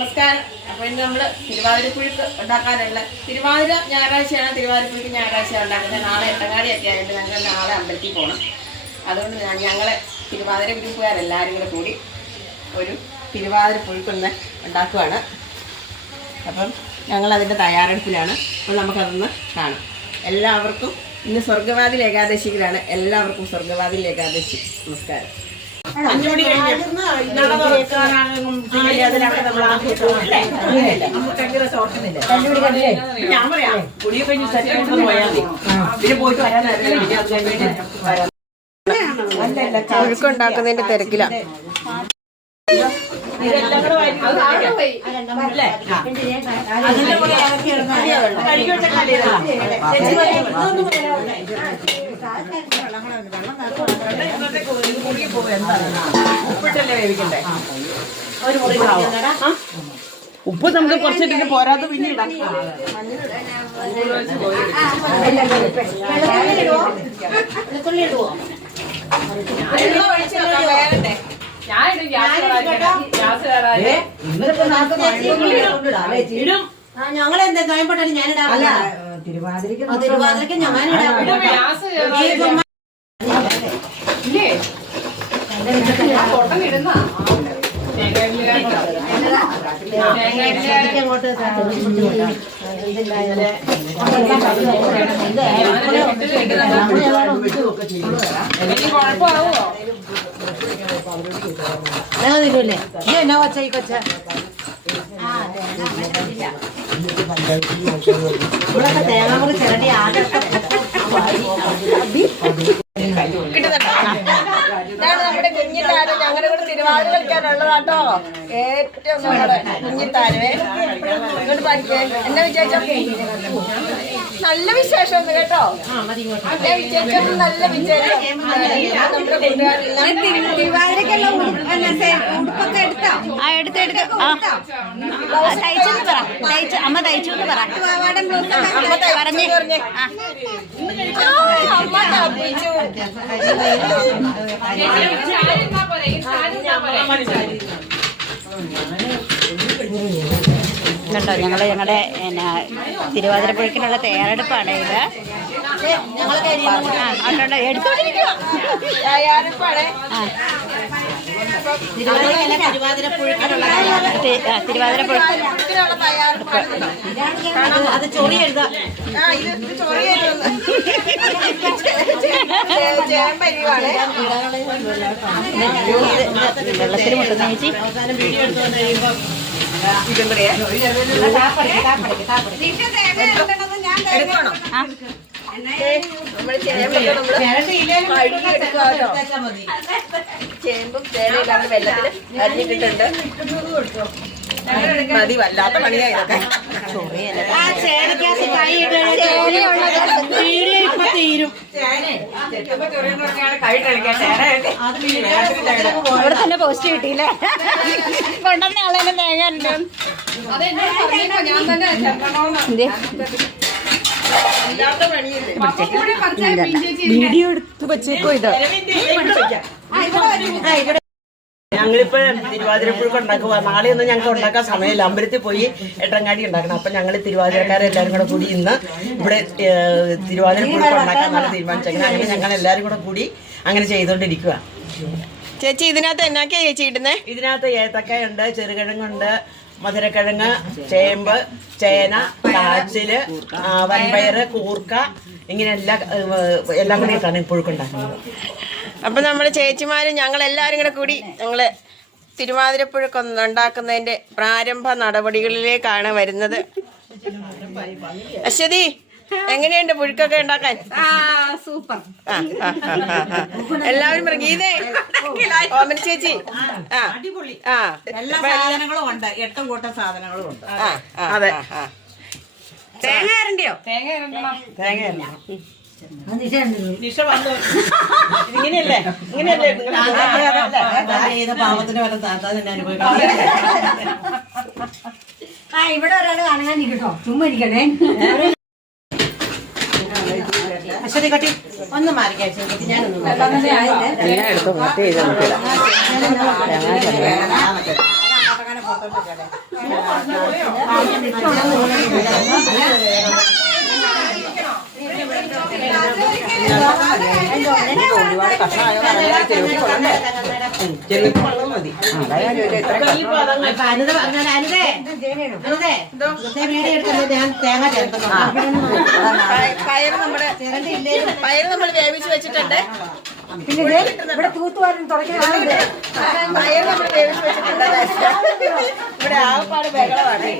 നമസ്കാരം. അപ്പൊ ഇന്ന് നമ്മൾ തിരുവാതിരപ്പുഴുക്ക് ഉണ്ടാക്കാനുള്ള തിരുവാതിര ഞായറാഴ്ചയാണ് തിരുവാതിരപ്പുഴുക്ക് ഞായറാഴ്ച ഉണ്ടാക്കുന്നത്. നാളെ എട്ടങ്ങാടിയൊക്കെ ആയിട്ട് ഞങ്ങൾ നാളെ അമ്പലത്തിൽ പോകണം അതുകൊണ്ട് ഞങ്ങളെ തിരുവാതിര ഗ്രൂപ്പുകാരെല്ലാവരും കൂടെ കൂടി ഒരു തിരുവാതിര പുഴുക്കൊന്ന് ഉണ്ടാക്കുവാണ്. അപ്പം ഞങ്ങൾ അതിന്റെ തയ്യാറെടുപ്പിലാണ്. അപ്പോൾ നമുക്കതൊന്ന് കാണാം. എല്ലാവർക്കും ഇന്ന് സ്വർഗവാതിൽ ഏകാദശിയിലാണ്. എല്ലാവർക്കും സ്വർഗവാതിൽ ഏകാദശി. നമസ്കാരം. അഞ്ചു മണി കഴിഞ്ഞു. ഞാൻ പറയാം കുടിയെ കഴിഞ്ഞ് സെറ്റ് എടുത്ത് പോയാൽ മതി. പിന്നെ പോയിട്ട് വരാനായിരുന്നു ഒഴുക്കുണ്ടാക്കുന്നതിന്റെ വേവിക്കണ്ടേ ആ? ഉപ്പ് നമുക്ക് കുറച്ചിട്ട് പോരാതെ പിന്നെ ഇടാം. ഞങ്ങളെന്താ? നോയമ്പട്ടാലും ഞാനിടാറില്ല തിരുവാതിരക്ക് തിരുവാതിരക്ക് ഞാനിടാറില്ല ഞാൻ ഈ എന്നാ കൊച്ച ഈ കൊച്ച? ഇവിടൊക്കെ തേങ്ങാമുറി ചിരണ്ടി ആദ്യം ഇതാണ് നമ്മുടെ കുഞ്ഞിത്താരം ഞങ്ങളുടെ കളിക്കാനുള്ളതാട്ടോ ഏറ്റവും നമ്മുടെ കുഞ്ഞിത്താരവേ ഇങ്ങോട്ട് പഠിക്കേ എന്നാ വിശേഷം നല്ല വിശേഷം ഒന്ന് കേട്ടോ. നല്ല വിശേഷം നല്ല വിശേഷം നമ്മുടെ കൂട്ടുകാരെല്ലാം ഉടുപ്പൊക്കെ എടുത്തോ? ആ ആ. തയ്ച്ചെന്ന് പറ. തയ്ച്ചു അമ്മ തയ്ച്ചു എന്ന് പറ പാവാടം ബ്ലൗസ് അമ്മ പറഞ്ഞേ. പറഞ്ഞേ. ആ, അമ്മ തപ്പിച്ചു. കേട്ടോ ഞങ്ങൾ ഞങ്ങളുടെ പിന്നെ തിരുവാതിരപ്പുഴക്കിനുള്ള തയ്യാറെടുപ്പാണ് ഇത് ഞങ്ങൾ എടുത്തോണ്ടിരിക്കുക തയ്യാറെടുപ്പാണ് ആ തിരുവാതിര അത് എഴുതാം വെള്ളത്തിൽ മുട്ടുന്ന ചേച്ചി ഇതും കൂടെയാ എടുക്കണോ ചേമ്പും കൂടെ വെള്ളത്തിൽ അരിഞ്ഞിട്ടിട്ടുണ്ട് മതി വല്ലാത്ത പണിയായി അവിടെ തന്നെ പോസ്റ്റ് കിട്ടിയില്ലേ കൊണ്ടുവന്ന ആളെ തേങ്ങ ഉണ്ട് വീഡിയോ എടുത്ത് വെച്ചേക്കോ ഇത്. ഞങ്ങളിപ്പോ തിരുവാതിരപ്പുഴക്ക് ഉണ്ടാക്കുക നാളെ ഒന്നും ഞങ്ങൾക്ക് ഉണ്ടാക്കാൻ സമയമില്ല. അമ്പലത്തിൽ പോയി എട്ടങ്ങാടി ഉണ്ടാക്കണം. അപ്പൊ ഞങ്ങൾ തിരുവാതിരക്കാരെ എല്ലാരും കൂടെ കൂടി ഇന്ന് ഇവിടെ തിരുവാതിരപ്പുഴക്ക് തിരുവാതിരപ്പുഴക്ക് ഉണ്ടാക്കാന്നാണ് തീരുമാനിച്ചേക്കുന്നത് അങ്ങനെ ഞങ്ങൾ എല്ലാരും കൂടെ കൂടി അങ്ങനെ ചെയ്തോണ്ടിരിക്കുക ചേച്ചി ഇതിനകത്ത് എന്നാക്കിയാ ചേച്ചി ഇടുന്നേ? ഇതിനകത്ത് ഏത്തക്കായുണ്ട് ചെറുകിഴങ്ങുണ്ട് മധുരക്കിഴങ്ങ് ചേമ്പ് ചേന കാച്ചിൽ വൻപയറ് കൂർക്ക ഇങ്ങനെ എല്ലാ എല്ലാം കൂടി ഇട്ടാണ് പുഴുക്കുണ്ടാക്കുന്നത് അപ്പൊ നമ്മുടെ ചേച്ചിമാരും ഞങ്ങൾ എല്ലാരും കൂടെ കൂടി ഞങ്ങൾ തിരുവാതിരപ്പുഴക്കൊന്ന് ഉണ്ടാക്കുന്നതിന്റെ പ്രാരംഭ നടപടികളിലേക്കാണ് വരുന്നത്. അശ്വതി എങ്ങനെയുണ്ട് പുഴുക്കൊക്കെ ഉണ്ടാക്കാൻ? സൂപ്പർ. എല്ലാവരും മൃഗീതേ ഗീതേ ഓമന ചേച്ചി. അടിപൊളി. ആ. എല്ലാ സാധനങ്ങളും ഉണ്ട്. എട്ടും കൂട്ടം സാധനങ്ങളും ഉണ്ട്. അതെ. തേങ്ങ അതെ തേങ്ങ ഇരണ്ടിയോ തേങ്ങയല്ല നിഷ വന്നു. ഇങ്ങനെയല്ലേ? ഇങ്ങനെയല്ലേ? താത്താ തന്നെ ആ ഇവിടെ ഒരാൾ കാണാൻ ചുമ്മാ ഇരിക്കണേ അശ്വതി കട്ടി. ഒന്ന് മാറിക്കാം കട്ടി ഞാനൊന്ന്. എല്ലാം എടുത്തു കട്ട് ചെയ്ത് നമുക്കിടാം ഞാനൊന്ന് മാറിക്കാം. ഒരുപാട് കഷ്ണമായ ചെറുപ്പം വെള്ളം മതി അപ്പൊ അനിത അങ്ങനെ അനിതേ അനിതേ ഇന്നത്തെ വീഡിയോ എടുക്കുന്നത് ഞാൻ തേങ്ങ ചേർക്കുന്നു. പയർ നമ്മുടെ പയർ നമ്മൾ വേവിച്ച് വെച്ചിട്ടുണ്ട്. പിന്നെ ഇവിടെ തൂത്തുവാരും തുടങ്ങിയ പയർ നമ്മൾ വേവിച്ച് വെച്ചിട്ടുണ്ട്. ഇവിടെ ആകപ്പാട് ബഹളമാണ്.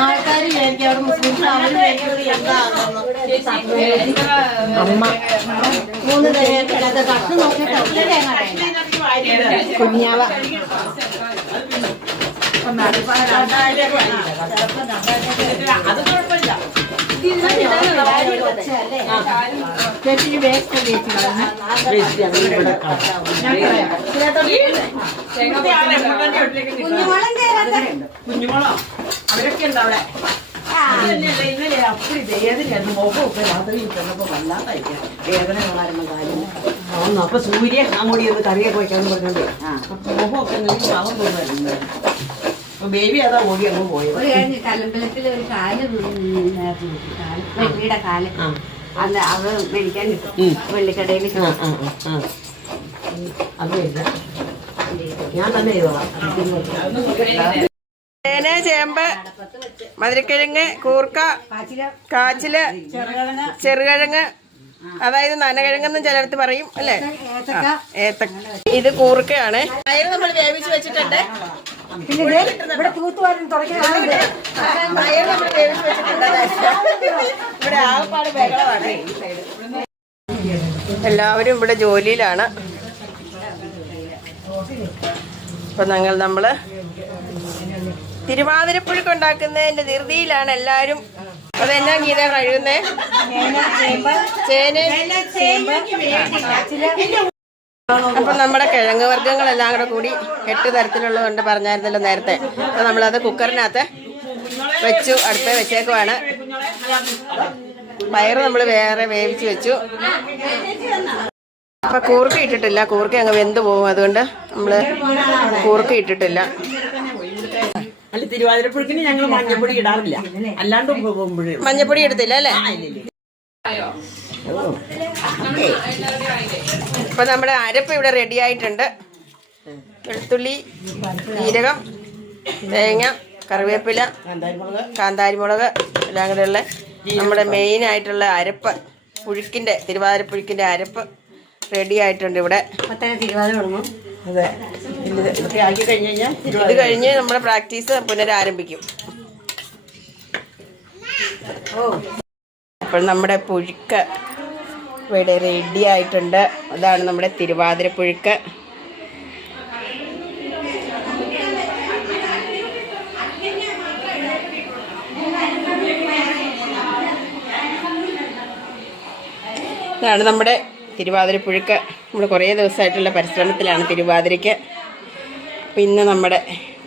ആൾക്കാർ വിചാരിക്കും അവിടെ മുസ്ലിംസ് അവർ വിചാരിക്കുന്നത് എന്താണെന്ന് അമ്മ മൂന്ന് തേങ്ങ അത് കഷ്ണം നോക്കിയിട്ട് ഒത്തിരി തേങ്ങ ഇടണ്ട. കുഞ്ഞാവ അത് കുഴപ്പമില്ല ചേച്ചി വേസ്റ്റ് ചേച്ചി. കുഞ്ഞുമോളോ അവരൊക്കെ ഉണ്ട് അവിടെ? ഇന്നലെ അപ്പടി വേദനയായിരുന്നു മുഖമൊക്കെ രാത്രി ചെന്നപ്പോ വല്ലാതായിരിക്കാം വേദന കാണാറുണ്ട് കാര്യം ആന്ന് അപ്പൊ സൂര്യ അങ്ങോട്ട് ഒന്ന് കറിയൊക്കെ വയ്ക്കാന്ന് പറഞ്ഞോണ്ട്? മുഖമൊക്കെ നിങ്ങൾക്ക് പാവം തോന്നുമായിരുന്നു അപ്പൊ ബേബി അതാ ഓടി അങ്ങ് പോയത്. ഒരു കഴിഞ്ഞ് കലമ്പലത്തിൽ ഒരു കാൽ വെള്ളിയുടെ കാൽ. ആ. അല്ല അത് മേടിക്കാൻ കിട്ടും. വെള്ളിക്കടയിൽ അത് വരില്ല ഞാൻ തന്നെ ചെയ്തോളാം ചേന ചേമ്പ് മധുരക്കിഴങ്ങ് കൂർക്ക കാച്ചിൽ ചെറുകിഴങ്ങ് അതായത് നനകിഴങ്ങെന്നും ചിലടത്ത് പറയും അല്ലേ? ഏത്ത ഇത് കൂർക്കയാണ്. പയർ നമ്മൾ വേവിച്ച് വെച്ചിട്ടുണ്ട്. നമ്മൾ വേവിച്ച് വെച്ചിട്ടുണ്ട്. ഇവിടെ ആകപ്പാട് ബഹളമാണ്. എല്ലാവരും ഇവിടെ ജോലിയിലാണ്. അപ്പൊ ഞങ്ങൾ നമ്മൾ തിരുവാതിരപ്പുഴുക്ക് ഉണ്ടാക്കുന്നതിന്റെ ധൃതിയിലാണ് എല്ലാരും അതെന്നാ ഗീത കഴുകുന്നേ? ചേന അപ്പൊ നമ്മുടെ കിഴങ്ങ് വർഗങ്ങളെല്ലാം കൂടെ കൂടി എട്ട് തരത്തിലുള്ളതുണ്ട് പറഞ്ഞായിരുന്നല്ലോ നേരത്തെ. അപ്പൊ നമ്മളത് കുക്കറിനകത്ത് വെച്ചു അടുത്ത് വെച്ചേക്കുവാണ്. പയറ് നമ്മൾ വേറെ വേവിച്ച് വെച്ചു. അപ്പൊ കൂർക്ക ഇട്ടിട്ടില്ല. കൂർക്ക അങ്ങ് വെന്ത് പോകും. അതുകൊണ്ട് നമ്മൾ കൂർക്ക ഇട്ടിട്ടില്ല. അല്ല തിരുവാതിരപ്പുഴക്കിന് ഞങ്ങൾ മഞ്ഞപ്പൊടി ഇടാറില്ല. അല്ലാണ്ട് മഞ്ഞപ്പൊടി എടുത്തില്ല അല്ലേ? അപ്പൊ നമ്മുടെ അരപ്പ് ഇവിടെ റെഡി ആയിട്ടുണ്ട്. വെളുത്തുള്ളി ജീരകം തേങ്ങ കറിവേപ്പില കാന്താരിമുളക് എല്ലാം കൂടെ ഉള്ള നമ്മുടെ മെയിൻ ആയിട്ടുള്ള അരപ്പ് പുഴുക്കിന്റെ തിരുവാതിരപ്പുഴുക്കിന്റെ അരപ്പ്. റെഡി ആയിട്ടുണ്ട് ഇവിടെ. അതെ. ഇത് ഇതൊക്കെ ആക്കി കഴിഞ്ഞ് കഴിഞ്ഞാൽ ഇത് കഴിഞ്ഞ് നമ്മുടെ പ്രാക്ടീസ് പുനരാരംഭിക്കും. അപ്പോൾ നമ്മുടെ പുഴുക്ക് ഇവിടെ റെഡി ആയിട്ടുണ്ട്. അതാണ് നമ്മുടെ തിരുവാതിര പുഴുക്ക്. ഇതാണ് നമ്മുടെ തിരുവാതിര പുഴുക്ക് നമ്മൾ കുറേ ദിവസമായിട്ടുള്ള പരിശ്രമത്തിലാണ് തിരുവാതിരയ്ക്ക് അപ്പോൾ ഇന്ന് നമ്മുടെ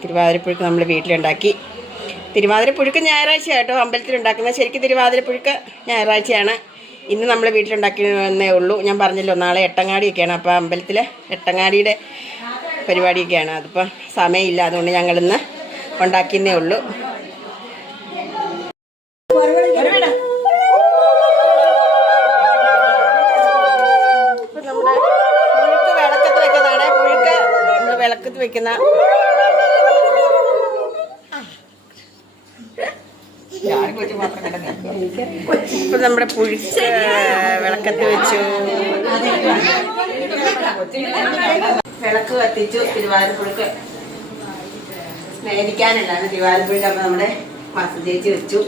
തിരുവാതിരപ്പുഴുക്ക് നമ്മൾ വീട്ടിലുണ്ടാക്കി. തിരുവാതിരപ്പുഴുക്ക് ഞായറാഴ്ച കേട്ടോ അമ്പലത്തിൽ ഉണ്ടാക്കുന്നത് ശരിക്കും തിരുവാതിരപ്പുഴുക്ക് ഞായറാഴ്ചയാണ്. ഇന്ന് നമ്മൾ വീട്ടിലുണ്ടാക്കിയെന്നേ ഉള്ളൂ. ഞാൻ പറഞ്ഞല്ലോ നാളെ എട്ടങ്ങാടിയൊക്കെയാണ്. അപ്പോൾ അമ്പലത്തിൽ എട്ടങ്ങാടിയുടെ പരിപാടിയൊക്കെയാണ്. അതിപ്പോൾ സമയമില്ല. അതുകൊണ്ട് ഞങ്ങളിന്ന് ഉണ്ടാക്കിയെന്നേ ഉള്ളൂ. വിളക്കത്ത് വെക്കുന്ന ഇപ്പൊ നമ്മുടെ പുഴുക്ക് വിളക്കത്ത് വെച്ചു. വിളക്ക് കത്തിച്ചു തിരുവാതിരപ്പുഴുക്ക് സ്നേഹിക്കാനുള്ളതാണ് തിരുവാതിരപ്പുഴുക്ക് അപ്പൊ നമ്മുടെ മാസം വെച്ചു.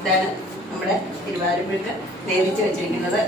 ഇതാണ് നമ്മുടെ തിരുവാതിരപ്പുഴുക്ക് നേദിച്ച് വെച്ചിരിക്കുന്നത്.